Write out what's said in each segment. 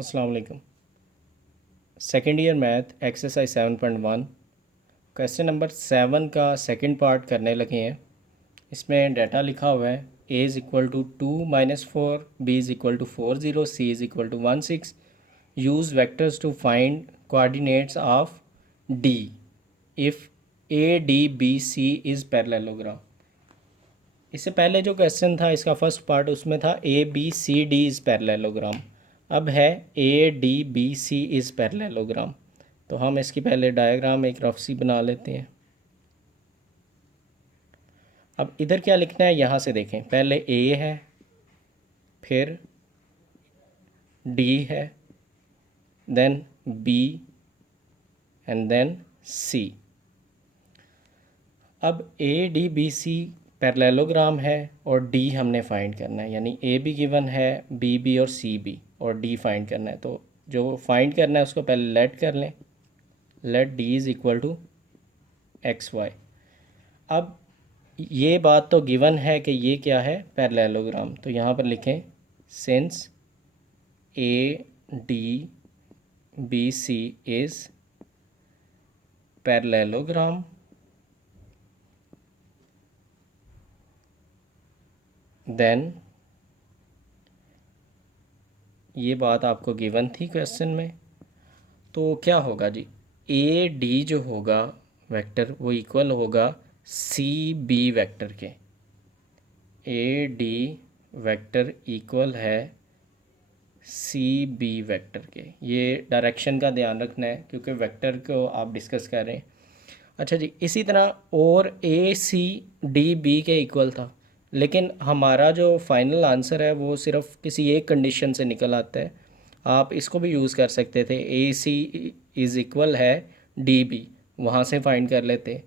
अस्सलाम वालेकुम। Second year math exercise 7.1 question number 7 का सेकंड पार्ट करने लगे हैं। इसमें डाटा लिखा हुआ है a is equal to 2-4, b is equal to 40, c is equal to 16। Use vectors to find coordinates of d if a d b c is parallelogram. इससे पहले जो क्वेश्चन था इसका फर्स्ट पार्ट, उसमें था A B C D is parallelogram. अब है A D B C is parallelogram. तो हम इसकी पहले डायग्राम एक रफ सी बना लेते हैं। अब इधर क्या लिखना है यहाँ से देखें। पहले ए है, फिर डी है, then B and then C. अब A D B C parallelogram है और डी हमने फाइंड करना है, यानी ए भी गिवन है, बी भी और सी भी, और डी फाइंड करना है। तो जो फाइंड करना है उसको पहले लेट कर लें। Let D is equal to X Y. अब ये बात तो गिवन है कि ये क्या है, पैरेललोग्राम। तो यहाँ पर लिखें since A D B C is parallelogram, then ये बात आपको गिवन थी क्वेश्चन में। तो क्या होगा जी, ए डी जो होगा वेक्टर वो इक्वल होगा सी बी वेक्टर के। ए डी वेक्टर इक्वल है सी बी वेक्टर के। ये डायरेक्शन का ध्यान रखना है क्योंकि वेक्टर को आप डिस्कस कर रहे हैं। अच्छा जी, इसी तरह और ए सी डी बी के इक्वल था, लेकिन हमारा जो फाइनल आंसर है वो सिर्फ किसी एक कंडीशन से निकल आता है। आप इसको भी यूज़ कर सकते थे, ए सी इज़ इक्वल है डी बी, वहाँ से फाइंड कर लेते।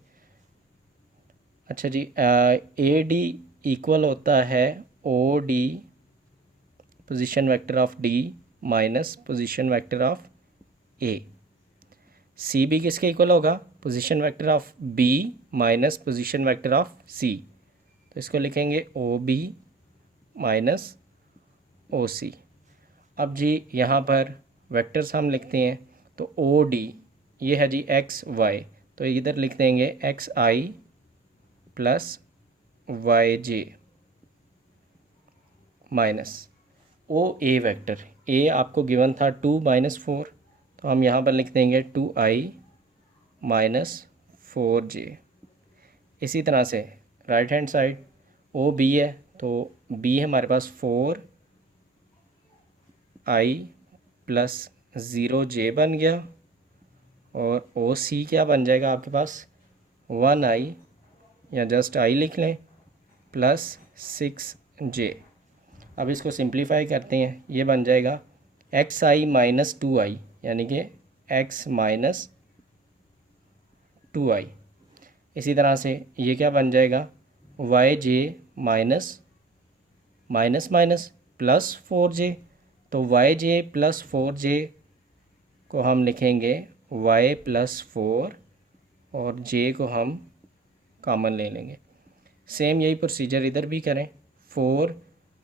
अच्छा जी, ए डी इक्वल होता है O D position vector of D minus position vector of A. C B किसके इक्वल होगा, position vector of B minus position vector of C. तो इसको लिखेंगे ओ बी माइनस ओ सी। अब जी यहाँ पर वेक्टर्स हम लिखते हैं, तो ओ डी ये है जी एक्स वाई, तो इधर लिख देंगे एक्स आई plus Y J minus O ए वेक्टर। ए आपको गिवन था 2-4, तो हम यहाँ पर लिख देंगे 2i माइनस 4j। इसी तरह से right hand side O B है, तो बी हमारे पास 4i प्लस 0j बन गया, और ओ सी क्या बन जाएगा आपके पास 1i, या जस्ट i लिख लें, प्लस 6j। अब इसको सिंप्लीफाई करते हैं, ये बन जाएगा एक्स आई माइनस 2i, यानी कि x माइनस 2i। इसी तरह से ये क्या बन जाएगा Y J minus minus minus plus 4j। तो वाई जे प्लस 4j को हम लिखेंगे y प्लस 4, और j को हम कॉमन ले लेंगे। सेम यही प्रोसीजर इधर भी करें, 4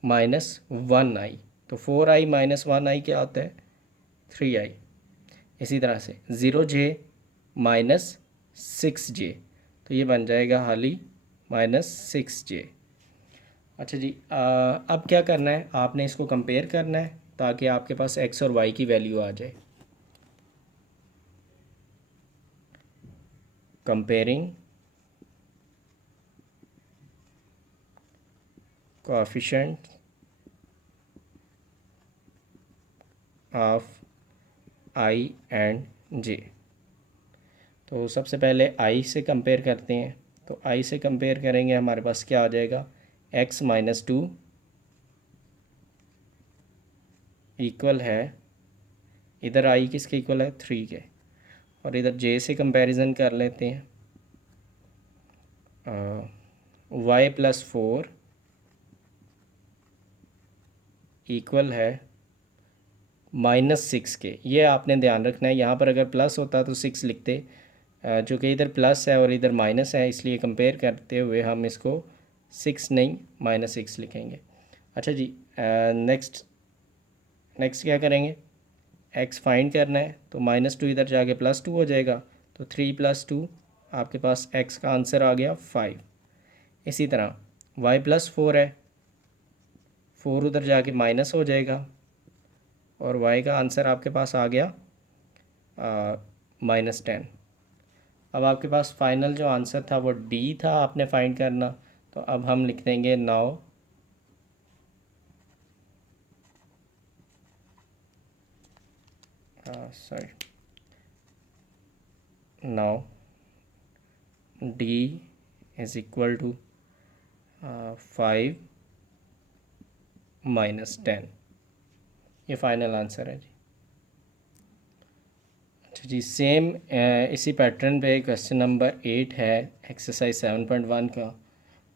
माइनस 1i, तो 4i माइनस 1i क्या होता है 3i। इसी तरह से 0j माइनस 6j, तो ये बन जाएगा हाली माइनस 6j। अच्छा जी, अब क्या करना है, आपने इसको कंपेयर करना है ताकि आपके पास x और y की वैल्यू आ जाए। Comparing coefficient of i and j। तो सबसे पहले i से कंपेयर करते हैं, तो i से कंपेयर करेंगे, हमारे पास क्या आ जाएगा x माइनस 2 इक्वल है, इधर i किसके इक्वल है 3 के, और इधर j से कंपैरिजन कर लेते हैं, y प्लस 4 इक्वल है माइनस 6 के। ये आपने ध्यान रखना है, यहाँ पर अगर प्लस होता तो 6 लिखते, जो कि इधर प्लस है और इधर माइनस है, इसलिए कंपेयर करते हुए हम इसको 6 नहीं -6 लिखेंगे। अच्छा जी, नेक्स्ट क्या करेंगे, एक्स फाइंड करना है तो -2 इधर जाके +2 हो जाएगा, तो 3 + 2 आपके पास एक्स का आंसर आ गया 5। इसी तरह y +4 है, 4 उधर जाके माइनस हो जाएगा और y का आंसर आपके पास आ गया -10। अब आपके पास फाइनल जो आंसर था वो d था, आपने फाइंड करना। तो अब हम लिख देंगे now now d is equal to 5 - 10। ये फाइनल आंसर है जी। अच्छा जी, सेम इसी पैटर्न पे क्वेश्चन नंबर 8 है एक्सरसाइज 7.1 का,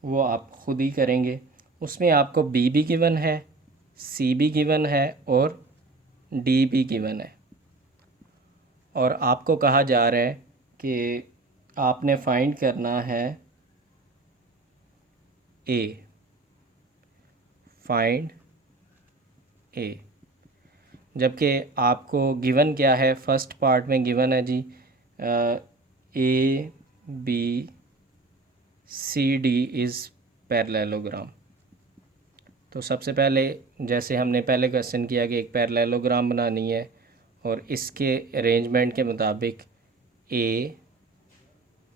वो आप खुद ही करेंगे। उसमें आपको बी भी गिवन है, सी भी गिवन है और डी भी गिवन है, और आपको कहा जा रहा है कि आपने फाइंड करना है ए, फाइंड ए। जबकि आपको गिवन क्या है, फर्स्ट पार्ट में गिवन है जी A B C D is parallelogram. तो सबसे पहले जैसे हमने पहले क्वेश्चन किया कि एक पैरेललोग्राम बनानी है और इसके अरेंजमेंट के मुताबिक ए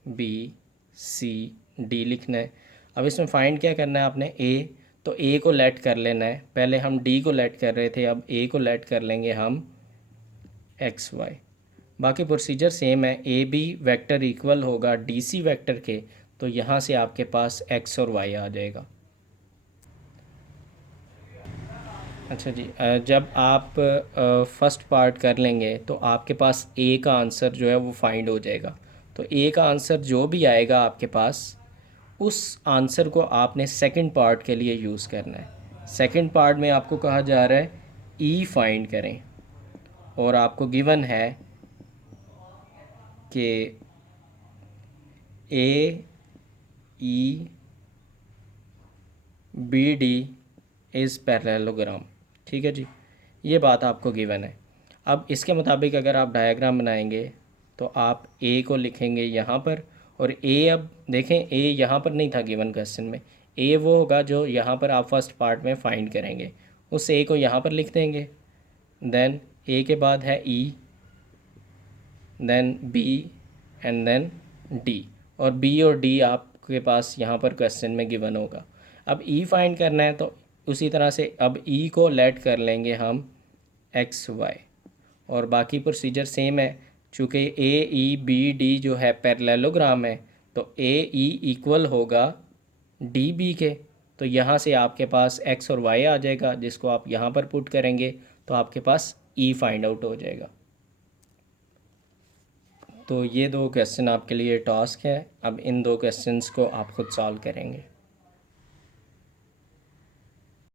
बी सी डी लिखना है। अब इसमें फाइंड क्या करना है आपने, ए, तो ए को लेट कर लेना है। पहले हम डी को लेट कर रहे थे, अब ए को लेट कर लेंगे हम एक्स वाई। बाकी प्रोसीजर सेम है, ए बी वेक्टर इक्वल होगा डी सी वेक्टर के, तो यहाँ से आपके पास एक्स और वाई आ जाएगा। अच्छा जी, जब आप फर्स्ट पार्ट कर लेंगे तो आपके पास ए का आंसर जो है वो फाइंड हो जाएगा। तो ए का आंसर जो भी आएगा आपके पास, उस आंसर को आपने सेकंड पार्ट के लिए यूज़ करना है। सेकंड पार्ट में आपको कहा जा रहा है ई फाइंड करें, और आपको गिवन है कि A E B D is parallelogram. ठीक है जी, ये बात आपको गिवन है। अब इसके मुताबिक अगर आप डायग्राम बनाएंगे तो आप ए को लिखेंगे यहाँ पर, और ए, अब देखें ए यहाँ पर नहीं था गिवन क्वेश्चन में, ए वो होगा जो यहाँ पर आप फर्स्ट पार्ट में फाइंड करेंगे, उस ए को यहाँ पर लिख देंगे। देन ए के बाद है E, then B and then D, और बी और डी आपके पास यहाँ पर क्वेश्चन में गिवन होगा। अब ई फाइंड करना है तो उसी तरह से अब ई को लेट कर लेंगे हम एक्स वाई, और बाकी प्रोसीजर सेम है। चूँकि ए ई बी डी जो है पैरेललोग्राम है, तो ए ई इक्वल होगा डी बी के, तो यहाँ से आपके पास एक्स और वाई आ जाएगा, जिसको आप यहाँ पर पुट करेंगे तो आपके पास ई फाइंड आउट हो जाएगा। तो ये दो क्वेश्चन आपके लिए टास्क है। अब इन दो क्वेश्चंस को आप खुद सॉल्व करेंगे।